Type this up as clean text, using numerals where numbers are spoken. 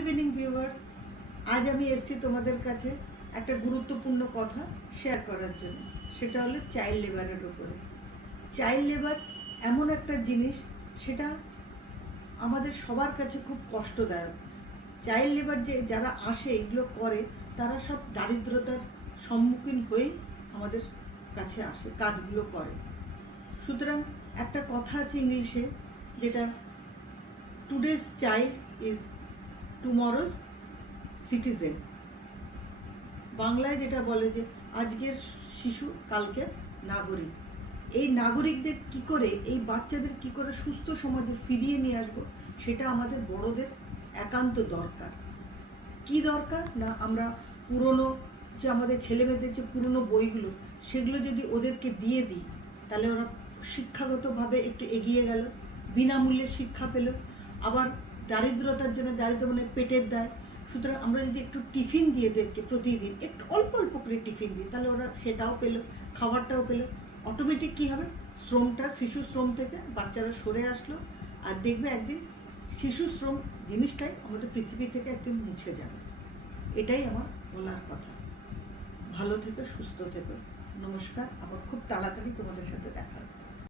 Evening viewers, আজ আমি এসেছি তোমাদের কাছে একটা গুরুত্বপূর্ণ কথা শেয়ার করার জন্য। সেটা হলো চাইল্ড লেবারের উপরে। চাইল্ড লেবার এমন একটা জিনিস, সেটা আমাদের সবার কাছে খুব কষ্টদায়ক। চাইল্ড লেবার যারা আসে এগুলো করে, তারা সব দারিদ্রতার সম্মুখীন হয়েই আমাদের কাছে আসে, কাজগুলো করে। সুতরাং একটা কথা আছে ইংলিশে, যেটা today's child is tomorrow's citizen. বাংলায় যেটা বলে যে আজকের শিশু কালকের নাগরিক। এই নাগরিকদের কি করে, এই বাচ্চাদের কি করে সুস্থ সমাজে ফিরিয়ে নিয়ে আসবো, সেটা আমাদের বড়দের একান্ত দরকার। কি দরকার না, আমরা পুরনো যে আমাদের ছেলেমেয়েদের যে পুরনো বইগুলো, সেগুলো যদি ওদেরকে দিয়ে দিই, তাহলে ওরা শিক্ষাগতভাবে একটু এগিয়ে গেল, বিনামূল্যে শিক্ষা পেল। আবার দারিদ্রতার জন্য দারিদ্র মানে পেটের দায়। সুতরাং আমরা যদি একটু টিফিন দিয়ে এদেরকে প্রতিদিন একটু অল্প অল্প করে টিফিন দিই, তাহলে ওরা সেটাও পেলো, খাবারটাও পেলো। অটোমেটিক কী হবে, শ্রমটা, শিশু শ্রম থেকে বাচ্চারা সরে আসলো। আর দেখবে একদিন শিশু শ্রম জিনিসটাই আমাদের পৃথিবী থেকে একদিন মুছে যাবে। এটাই আমার বলার কথা। ভালো থেকো, সুস্থ থেকো। নমস্কার। আবার খুব তাড়াতাড়ি তোমাদের সাথে দেখা হচ্ছে।